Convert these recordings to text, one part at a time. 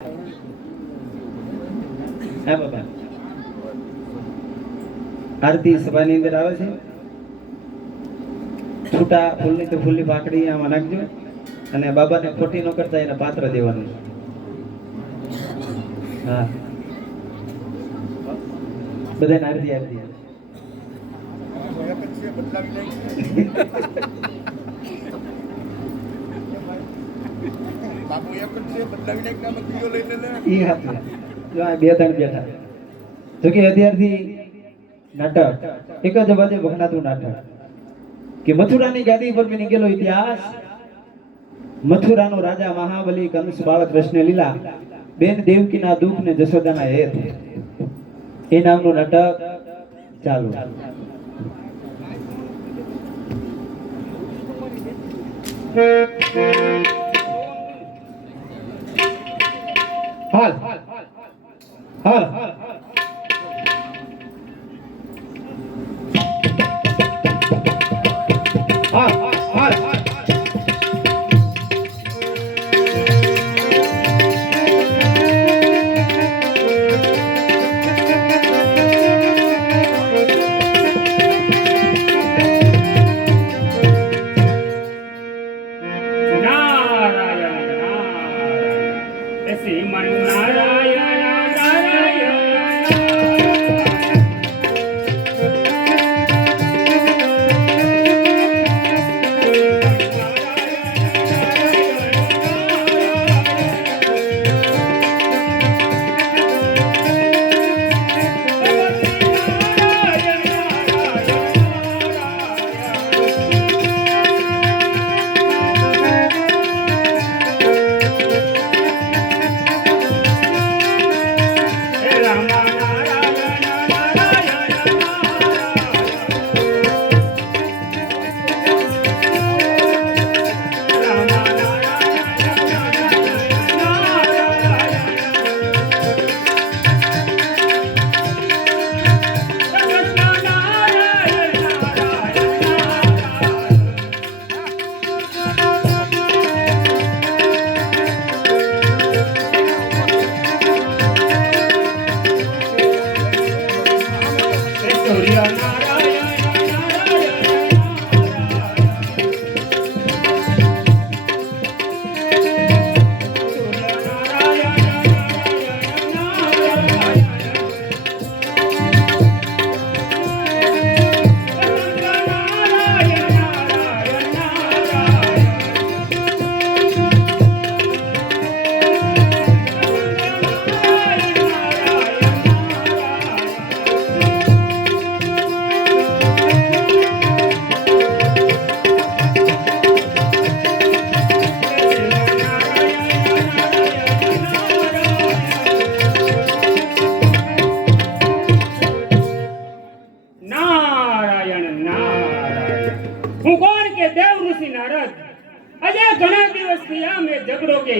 હા બાબા, આરતી સભાની અંદર આવે છે. છૂટા ફૂલની તો ફૂલની પાકડી આમાં નાખજો અને બાબાને ખોટી ન કરતા એને પાત્ર દેવાનું છે. હા, બધાને આરતી આપી બાપુ એક જ છે, બદલાવી નાખ નામ વિડિયો લઈને લે. ઈ હાથ જો આ બે ત્રણ બેઠા જો કે અત્યારથી નાટક એક જ અવાજે વખણાતું નાટક કે મથુરાની ગાદી પર મેં નીકળેલો ઇતિહાસ. મથુરાનો રાજા મહાબલી કંસ બાળક કૃષ્ણ લીલા બેન દેવકીના દુઃખ ને જશોદાના હેત એ નામનું નાટક ચાલુ. હાલ હાલ હાલ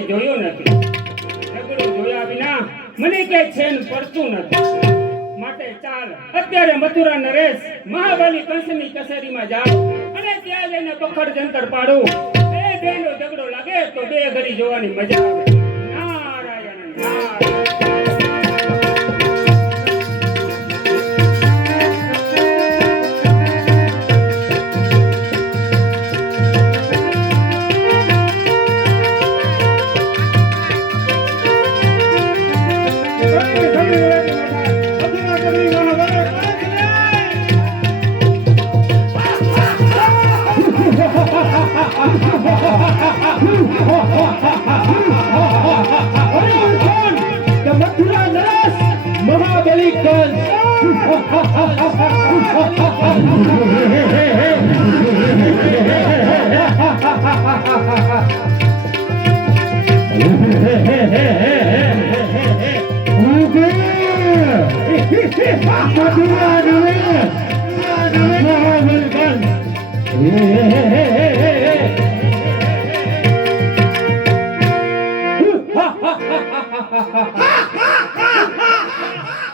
જોયો નથી. ઝઘડો જોયા વિના મને કે છેન પડતું નથી. માટે ચાલ અત્યારે મથુરા નરેશ મહાબલી કંસની કચેરીમાં જાઓ અને ત્યાં જઈને પખડ જંતર પાડો. એ બેનો ઝઘડો લાગે તો બે ઘડી જોવાની મજા આવે. નારાયણ નારાયણ. મહાબલી કંસ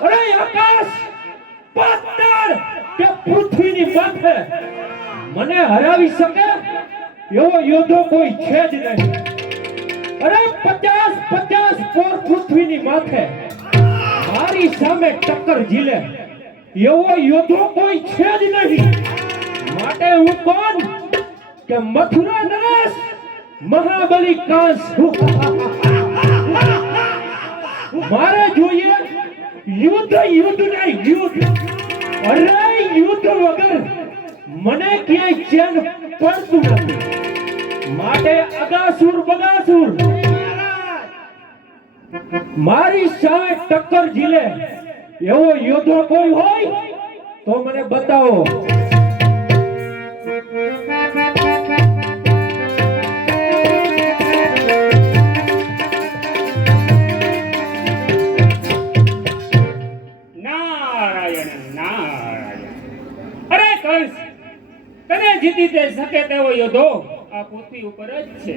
અરે આકાશ પાતાળ કે પૃથ્વીની માથે મને હરાવી શકે એવો યોદ્ધો કોઈ છે જ નહીં. અરે 50 પોર પૃથ્વીની માથે મારી સામે ટક્કર ઝીલે એવો યોદ્ધો કોઈ છે જ નહીં. માટે હું કોણ કે મથુરા નરેશ મહાબલી કંસ. મારે જોઈએ યુદ્ધ નહીં યુદ્ધ. અરે યુદ્ધ વગર મને ક્યાંય ચેન પડતું નથી. માટે અગાસુર બગાસુર મારી સામે ટક્કર ઝીલે એવો યોદ્ધો કોઈ હોય તો મને બતાવો. નારાયણ નારાયણ. અરે કંસ, તને જીતી તે શકે તેવો યોદ્ધો આ પૃથ્વી ઉપર જ છે.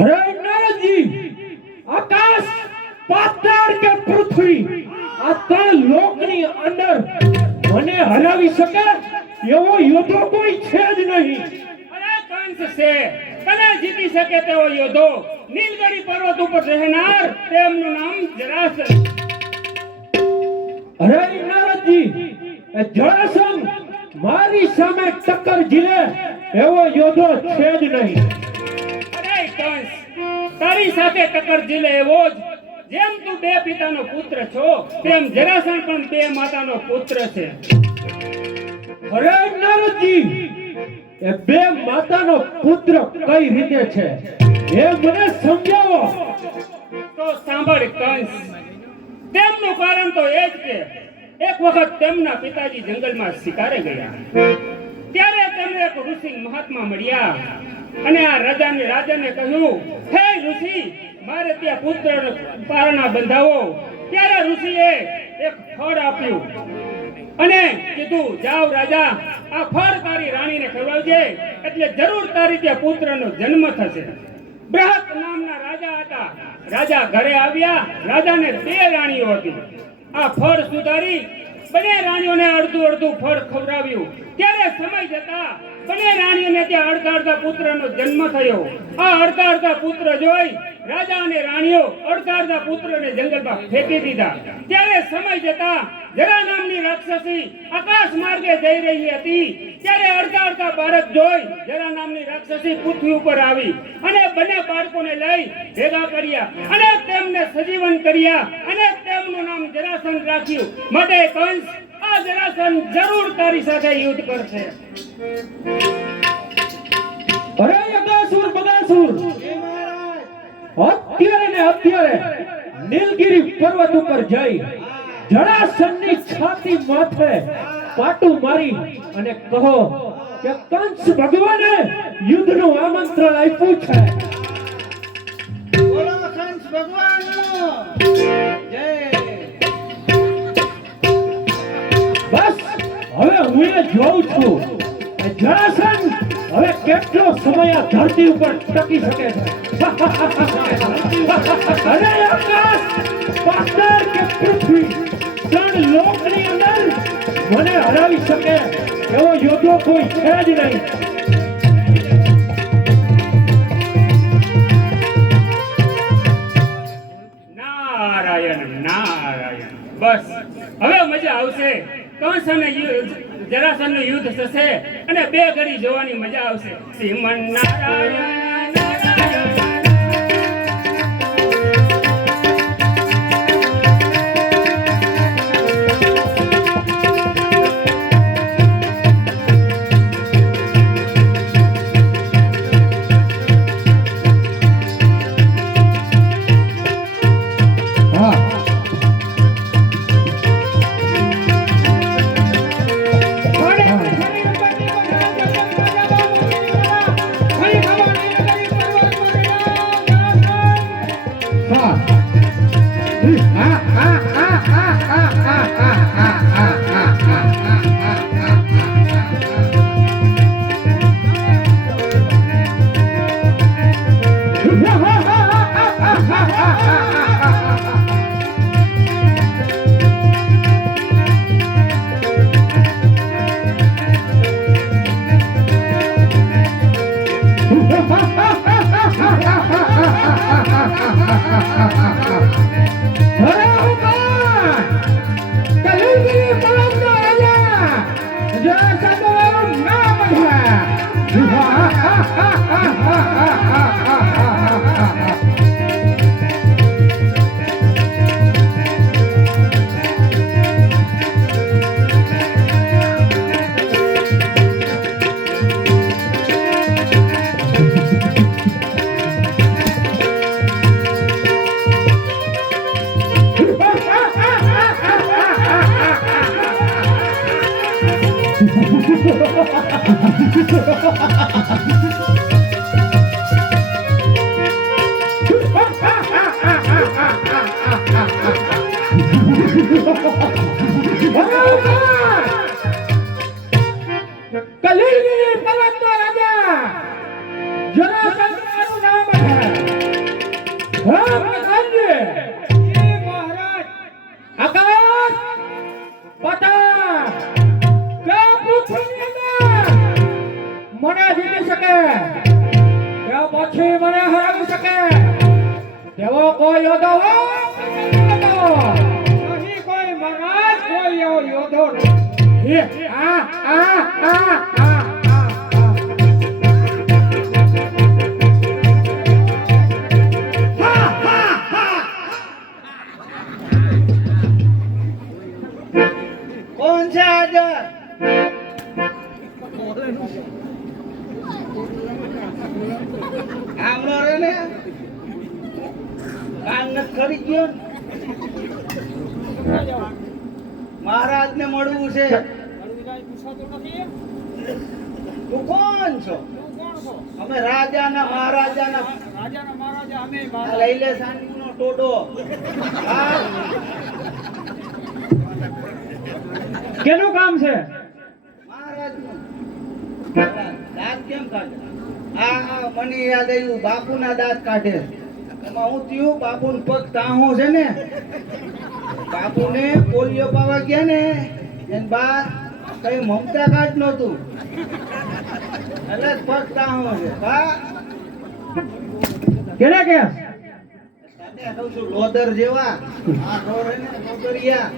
અરે નારદજી, આકાશ પાતાળ કે પૃથ્વી આ ત્રણ લોકની અંદર મને હરાવી શકે એવો યોદ્ધો કોઈ છે જ નહીં. અરે કંસ છે, તને જીતી શકે તેવો યોદ્ધો નીલગિરી પર્વત ઉપર રહેનાર, તેમનું નામ જરાસંઘ. અરે નારદજી, એ જરાસંઘ મારી સામે ટક્કર ઝીલે એવો યોદ્ધો છે જ નહીં. અરે કંસ, તારી સાથે ટક્કર ઝીલે એવો જ, જેમ તું બે પિતાનો પુત્ર છો તેમ જરાસંઘ પણ બે માતાનો પુત્ર છે. અરે નારદજી, એ બે માતાનો પુત્ર કઈ રીતે છે એ મને સમજાવો. તો સાંભળ કંસ, તેમનું કારણ તો એ જ કે એક વખત તેમના પિતાજી જંગલમાં શિકારે ગયા. ત્યારે તેમને એક ઋષિ મહાત્મા મળ્યા અને આ રાજાને કહ્યું, હે ઋષિ, મારે ત્યાં પુત્ર પારણા બંધાવો. ત્યારે ઋષિએ એક ફળ આપ્યું અને કીધું, જાઓ રાજા, આ ફળ તારી રાણીને ખવડાવજે, એટલે જરૂર તારી ત્યાં પુત્રનો જન્મ થશે. બૃહત નામના રાજા હતા. રાજા ઘરે આવ્યા. રાજાને 2 રાણીઓ હતી. આ ફળ સુધારી બંને રાણીઓને અડધું ફળ ખવડાવ્યું. ત્યારે સમય જતા બંને રાણીઓને ત્યાં અડધા પુત્રનો જન્મ થયો. આ અડધા પુત્ર જોઈ રાજા અને રાણીઓ અડધા પુત્રને જંગલમાં ફેંકી દીધા. ત્યારે સમય જતા જરા નામની રાક્ષસી આકાશ માર્ગે જઈ રહી હતી. ત્યારે અડધા બાળક જોઈ જરા નામની રાક્ષસી પૃથ્વી ઉપર આવી અને બંને બાળકોને લઈ ભેગા કર્યા અને તેમને સજીવન કર્યા અને તેમનું નામ જરાસંઘ રાખ્યું. માટે કંસ, આ જરાસંઘ જરૂર તારી સાથે યુદ્ધ કરશે. અરે અગાસુર બગાસુર, અત્યારે ને અત્યારે નીલગિરી પર્વત ઉપર જઈ જરાસંઘની છાતી માથે પાટું મારી અને કહો કે કંસ ભગવાને યુદ્ધનું આમંત્રણ આપ્યું છે. બોલો કંસ ભગવાનનો જય. બસ હવે હું એ જોઉં છું કે જરાસંઘ હવે કેટલો સમય આ ધરતી ઉપર ટકી શકે છે. અરે આકાશ પાતાળ કે પૃથ્વી ત્રણ લોકની અંદર મને હરાવી શકે એવો યોદ્ધો કોઈ છે જ નહીં. નારાયણ નારાયણ. બસ હવે મજા આવશે. કંસ અને જરાસંઘનું યુદ્ધ થશે અને 2 ઘડી જોવાની મજા આવશે. શ્રીમન નારાયણ નારાયણ. કલીલી પર્વતનો રાજા જરાસંઘનું નામ છે રામચંદ્ર એ મહારાજ આકાશ પાતાળ કે પૃથ્વીની અંદર મને જીતી શકે કે પછી મને હરાવી શકે તેવો કોઈ યોદ્ધો હોય નહીં કોઈ મહારાજ કોઈ એવો યોદ્ધો નથી કોણ છે હાજર આમળો રે ને કાન ન ખરી ગયો મહારાજ ને મળવું છે તું કોણ છો અમે રાજાના મહારાજાના આ લઈ લે સાંડીનો ટોડો હા. કેનું કામ છે મહારાજનું. દાંત કેમ કાઢે આ મને યાદ આવ્યું બાપુના દાંત કાઢે એમાં હું થયું બાપુને પગ તાહું છે ને બાપુને પોલિયો પાવા ગયા ને એને બા કઈ મમતા કાઢ નહોતું એટલે જ પગ તાહું છે બા કેને કે તને કહું છું લોદર જેવા આ ઢોર હે ને લોદરિયા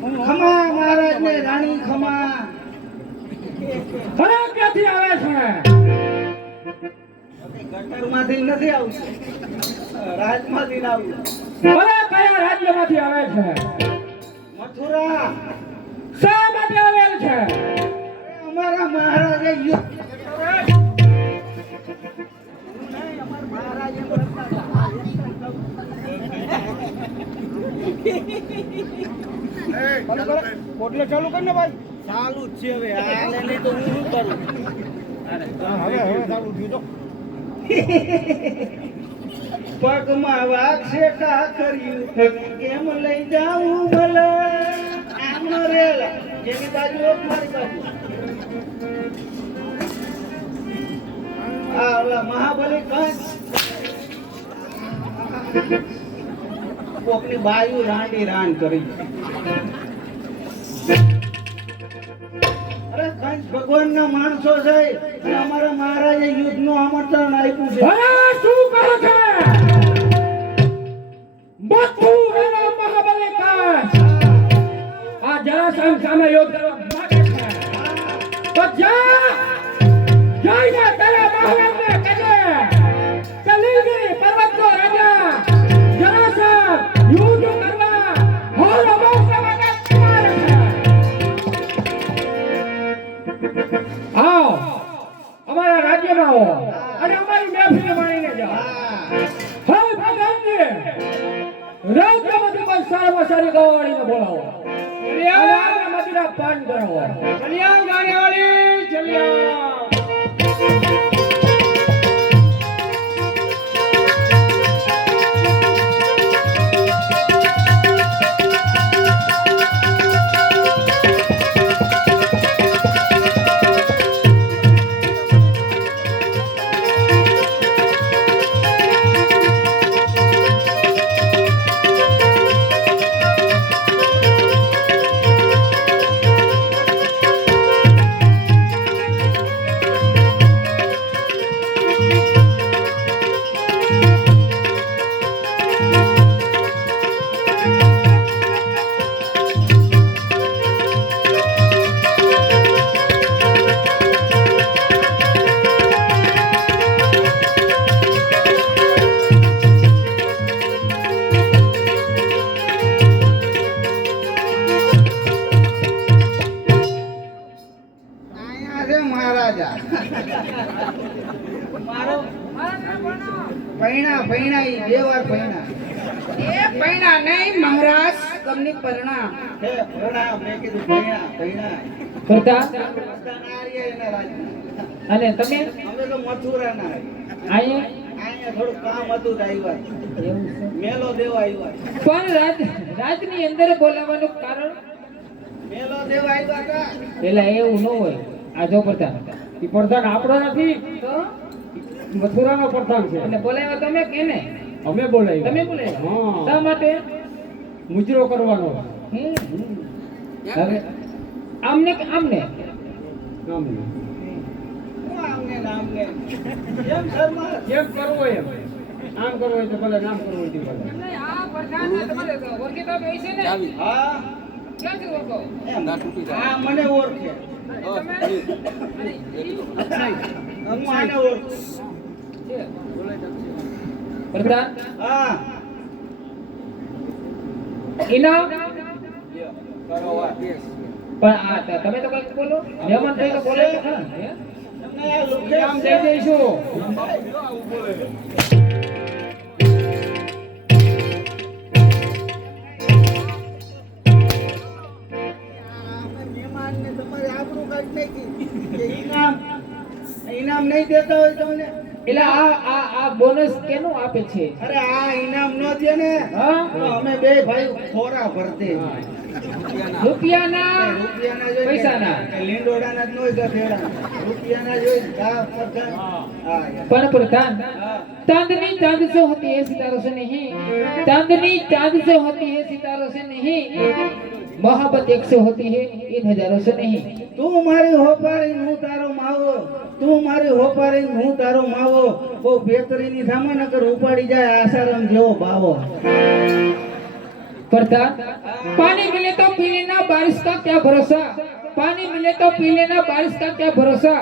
ખમા મહારાજ ને રાણી ખમા ખરા ક્યાંથી આવે છે ગટરમાંથી નથી આવતું રાજમાંથી આવ્યું ખરા કયા રાજ્યમાંથી આવે છે મથુરા શા માટે આવેલ છે અમારા મહારાજે યુદ્ધ પોટલો ચાલુ કર ને ભાઈ. ચાલુ જ છે હવે હાલે નહીં તો હું શું કરું હવે ચાલુ થયું તો. પગમાં વાગશે કા કર્યું કેમ લઈ જાઉં ભલે આમનો રેલા જેની બાજુ એક મારી બાજુ આ ઓલા મહાબલી કંસ કોકની બાયુ રાંડી રાંડ કરી અરે કંસ ભગવાનના માણસો છે અને અમારા મહારાજે યુદ્ધનું આમંત્રણ આપ્યું છે ખરા શું કહો છે બધું એનો મહાબલી કાશ આ જરાસંઘ સામે યુદ્ધ કરવા માંગે છે તો જા જઈને તારા મહારાજને કહેજે કે લીલી પર્વતનો રાજા જરાસંઘ યુદ્ધ કરવા હોલ અમોસા માટે તૈયાર છે આવો અમારા રાજ્યમાં આવો અને અમારી મહેફિલ માણીને જાઓ હા હવે ભગવાનજી રાજ્યમાંથી કોઈ સારામાં સારી ગવાળીને બોલાવો અને મદિરા પાન કરાવો ચલિયા ગાડી વાળી ચલિયા અહીંયા છે મહારાજા મારો પૈણા પૈણા ઈ બે વાર પૈણા એ પૈણા નહીં મહારાજ તમને પરણા હે પૈણા મેં કીધું પૈણા પૈણા કરતા બધાના આર્ય એના રાજ્ય અને તમે અમે તો મથુરાના અહીંયા અહીંયા થોડું કામ હતું તો આવ્યા મેલો દેવા આવ્યા પણ રાતની અંદર બોલાવવાનું કારણ મેલો દેવા આવ્યા હતા પેલા એવું ન હોય આ જો પ્રધાન ઈ પ્રધાન આપણો નથી, તો મથુરાનો પ્રધાન છે. એટલે બોલાવ્યા તમે કેને અમે બોલાવી. તમે બોલાવ્યા હા. શા માટે મુજરો કરવાનો. હમ. હવે આમને કે આમને આમ. હું આમને નામને કેમ શર્મા કેમ કરવો એમ? આમ કરવો હોય તો ભલે, નામ કરવું હોય તો ભલે. આ પ્રધાન તમારે ઓળખીતા હોય છે ને હા ક્યાંથી ઓળખો એમ આ મને ઓળખે તમે હું આને ઓળખું પ્રધાન હા ઇનામ કરો વાત પણ આ તમે તો કઈક બોલો મહેમાન થઈ તો બોલે તો ખરા હે? તમને આ લુખે આમ દઈ દઈશું. મહેમાનને તમારે આબરૂ કાઢી નાખી કે ઇનામ નહીં દેતા હોય તમને એટલે આ બોનસ કેનું આપે છે અરે આ ઇનામ નો દે ને હા તો અમે બે ભાઈ ખોરા ભરતે રૂપિયાના રૂપિયાના જોઈ પૈસાના. લીંડોડાના જ નોય ગધેડાના રૂપિયાના જોઈ જા પ્રધાન હા યાર. પણ પ્રધાન હા चांदनी चांद से होती है सितारों से नहीं चांदनी चांद से होती है सितारों से नहीं मोहब्बत एक से होती है इन हजारों से नहीं તું મારી હોપારી હું તારો માવો તું મારી હોપારી હું તારો માવો બહુ બેતરીની સામે નકર ઉપાડી જાય આસારામ જેવો બાવો प्रधान पानी मिले तो पी लेना बारिश का क्या भरोसा पानी मिले तो पी लेना बारिश का क्या भरोसा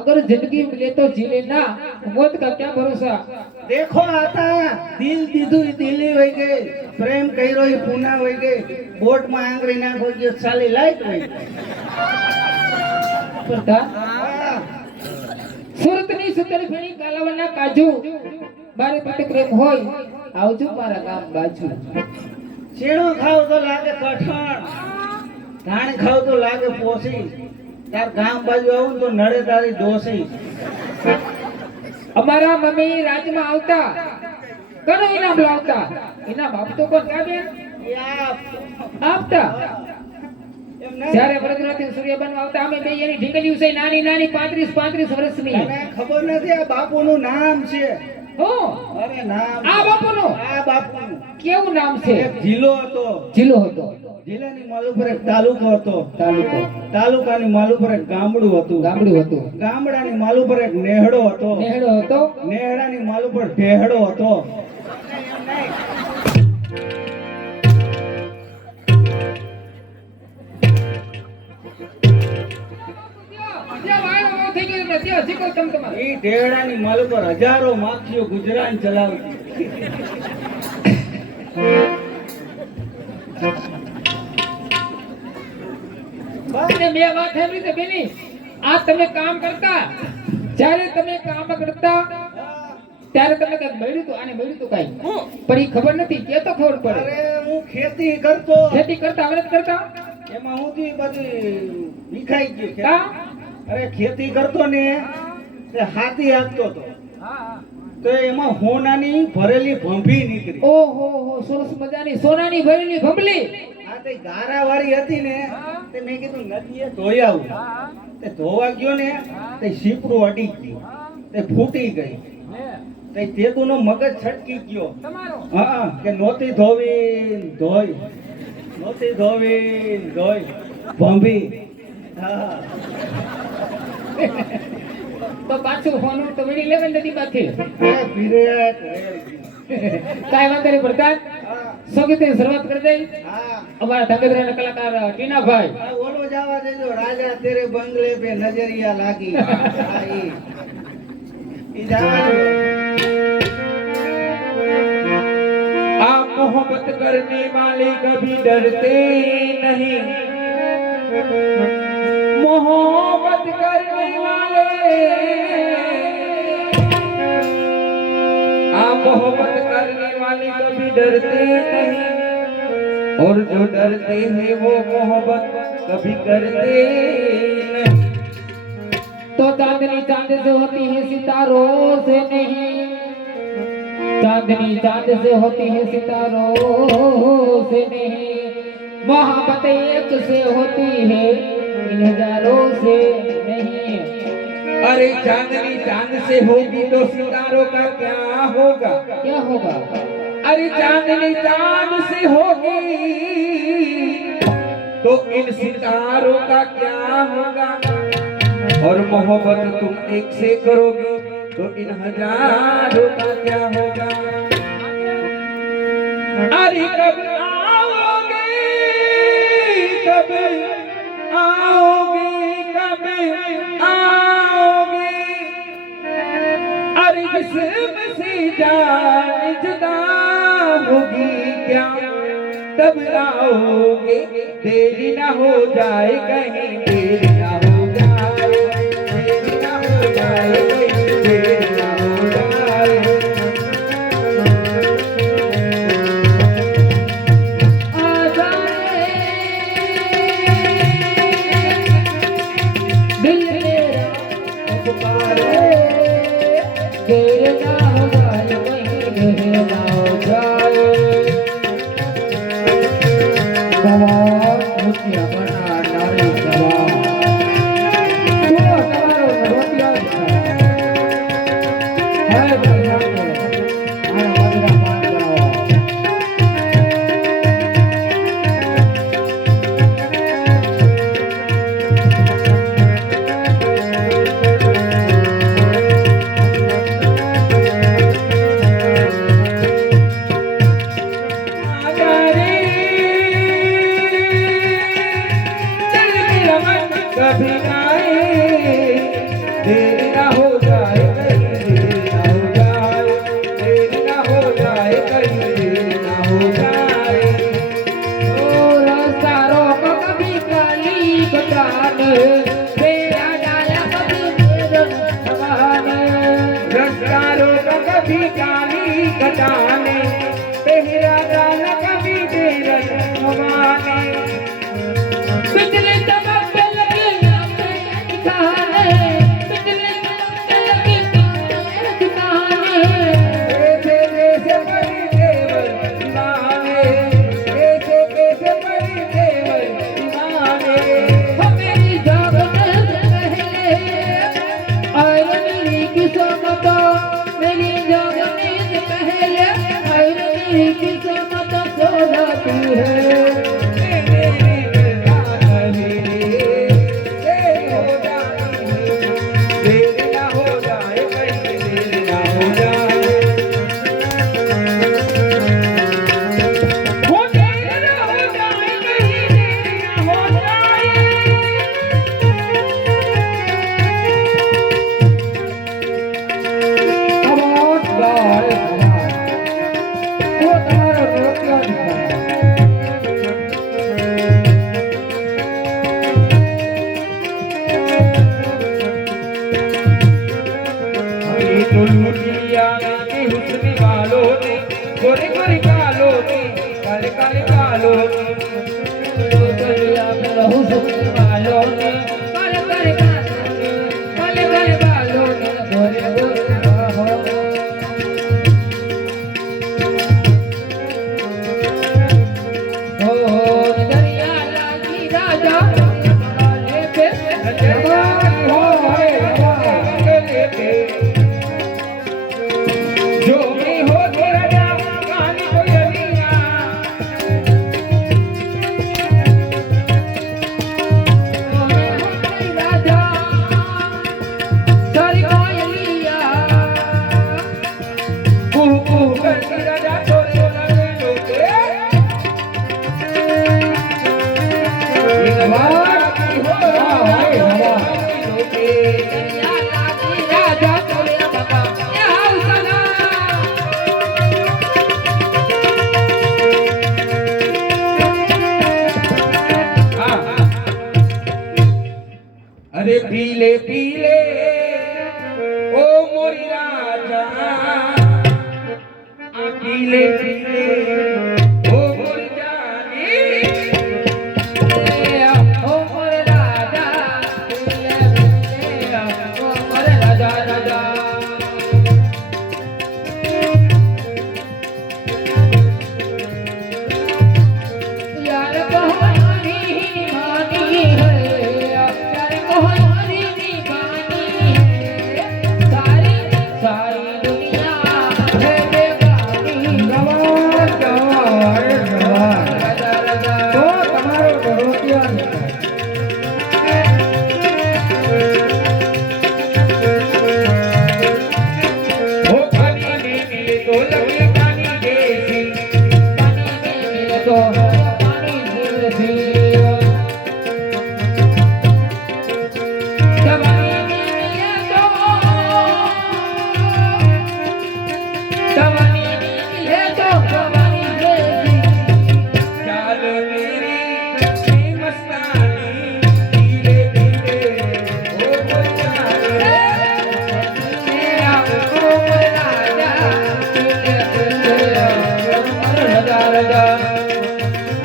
अगर जिंदगी मिले तो जी लेना मौत का क्या भरोसा देखो आता દિલ દીધું ઈ દિલ્હી વઈ ગઈ પ્રેમ કર્યો ઈ પૂના વઈ ગઈ બોટ માં આંગળી નાખો ગયો સાલી લાઈટ વઈ ગઈ प्रधान હા સુરતની સુતર ફેણી કાલાવના કાજુ મારે પ્રતિ પ્રેમ હોય આવજો મારા ગામ બાજુ શેણો ખાવ તો લાગે કઠણ ધાણ ખાવ તો લાગે પોસી તાર ગામ બાજુ આવું ને તો નડે તારી ડોસી અમારા મમ્મી રાજમાં આવતા ઘણો ઇનામ લાવતા ઇનામ આપતો કોણ ક્યાં બેન યા આપતા એમ નહીં જ્યારે વડોદરાથી સૂર્ય બનવા આવતા અમે બે એની ઢીંગલીઓ છે નાની નાની 35 વર્ષની તને ખબર નથી આ બાપુનું નામ છે હો અરે નામ આ બાપુનું આ બાપુનું કેવું નામ છે એક જિલ્લો હતો જિલ્લો હતો જિલ્લાની માલ ઉપર એક તાલુકો હતો તાલુકો તાલુકાની માલ ઉપર એક ગામડું હતું ગામડું હતું ગામડાની માલ ઉપર એક નેહડો હતો નેહડો હતો નેહડાની માલ ઉપર ઢેહડો હતો ઈ ઢેહડાની માલ ઉપર હજારો માખીઓ ગુજરાન ચલાવતી અને મેં વાત સાંભળી છે બેની આ તમે કામ કરતા જ્યારે તમે કામ કરતા ત્યારે તમે કઈક મળ્યું હતું આને મળ્યું હતું કઈ પણ ઈ ખબર નથી કે તો ખબર પડે અરે હું ખેતી કરતો ખેતી કરતા આવડત કરતા એમાં હું થી બધી વિખાઈ ગયું કા અરે ખેતી કરતો ને તે હાથી હાંકતો હતો તો એમાં હોનાની ભરેલી ભંભી નીકળી ઓહો હો સરસ મજાની સોનાની ભરેલી ભંભલી આ તે ગારા વાળી હતી ને તે મેં કીધું નદીએ ધોઈ આવું તે ધોવા ગયો ને તે શીપડું અડી ગયું તે ફૂટી ગઈ તે તેતુનો મગજ છટકી ગયો તમારો હા કે નોતી ધોવી ધોઈ નોતી ધોવી ધોઈ ભંભી હા તો પાછું હોનું તો વીડી લેવન નદી માંથી એ પીરિયડ કાઈ વાંધો નહીં પ્રધાન હા સોગીથી શરૂઆત કરી દઈ હા અમારા ધાંગધ્રાના કલાકાર ટીનાભાઈ આ ઓલો જવા દેજો રાજા તેરે બંગલે पे नजरिया लागी હા ઈ જવા દો आप मोहब्बत करने वाले कभी डरते नहीं मोहब्बत करने वाले आप मोहब्बत करने वाले कभी डरते नहीं और जो डरते हैं वो मोहब्बत कभी करते नहीं तो चांदनी चांद से होती है सितारों से नहीं चांदनी चांद से होती है सितारों से नहीं, मोहब्बत एक से होती है इन हजारों से नहीं। अरे चांदनी चांद से होगी तो सितारों का क्या होगा? क्या होगा? अरे चांदनी चांद से होगी तो इन सितारों का क्या होगा? और मोहब्बत तुम एक से करोगे तो इन हजारों का क्या होगा? अरे कब आओगे, कब आओगे, कब आओगे? अरे जिस्म से जान जुदा होगी क्या? तब आओगे, देरी ना हो जाए कहीं, देरी ना हो जाए, देरी ना हो जाए कहीं, देरी ना हो जाए। आ जाए दिल मेरा पुकारे, देर ना हो जाए कहीं, देर ना हो जाए। सवार मुठिया बना नारी सवार, सुनो તમારો રોટિયા है भैया के आया मदरा मान जाओ। कभी आए, देरी ना हो जाए कहीं, देरी ना हो जाए, देरी ना हो जाए कहीं, देरी ना हो जाए। रास्ता रोक कभी काली कटाने, तेरा डाला कभी मेरे भगवाने। रास्ता रोक कभी काली कटाने, तेरा डाला कभी तेरा भगवाने। बिजली चमक पे लगी ठिकाने, बिजली चमक पे लगी ठिकाने। ऐसे ऐसे परी देवर दीवाने, ऐसे ऐसे परी देवर दीवाने। हो मेरी जागने से पहले आए मेरी किस्मत, मेरी जागने से पहले आए मेरी किस्मत सो जाती है। गोरे गोरे कालो ने, काले काले कालो ने, दुनिया में रहूं सुखी वालों ने, काले काले बालों ने, काले काले बालों ने, गोरे गोरे बाहों ने। ओ नजरिया लागी राजा वाले पे, जो भी हो तेरा जा कहानी कोई अलिया। राजा सारी कोयलिया, कुहू कुहू करती राजा तोरे लगे लोगे। इन बात की हो लोगे। नजरिया लागी राजा तोरे बाबा ये हौसला। अरे पीले पीले ओ मोरी राजा, पीले पीले ओ मोरी जानी। ओ मोरे राजा, ओ मोरे राजा राजा। તો પાણી જીવથી તમારી દીકરીએ તો તમારી દીકરીએ તો તમારી દેવી ચાલ મેરી મસ્તાની ધીરે ધીરે ઓ ચાલે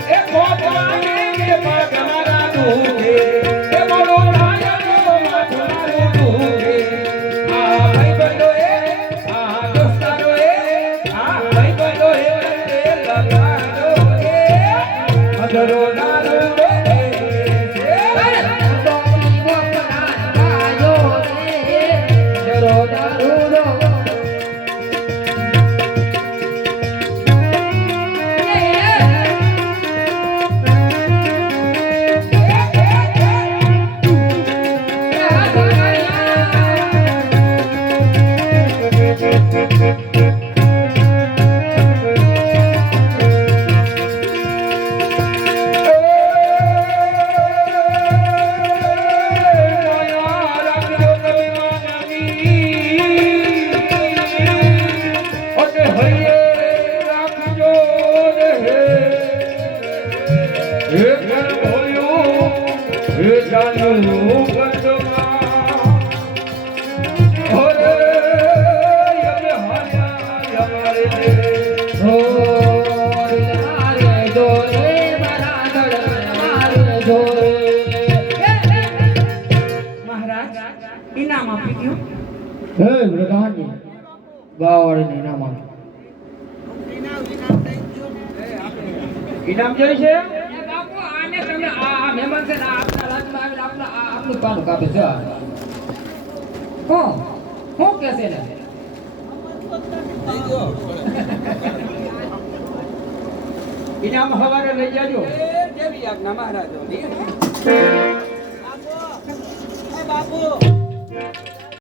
એ કોટવાને કે મગમારા દુગે એ મોડો રાયનો માથારું દુગે આ ભાઈ બંધો એ આ દોસ્તારો એ આ ભાઈ બંધો એ તે લગાડો એ અધરો નારો રે ઇનામ આપી દો. હે પ્રધાનજી ગાવાળીને ઇનામ આપો. ઇનામ જોઈ છે એ બાપુ આને તમે આ મહેમાન છે ને આપના રાજમાં આવીને આપના આપનું પાનું કાપે છે હું કે છે ને ઇનામ હવારે લઈ જાજો કેવી આજ્ઞા મહારાજો બાપુ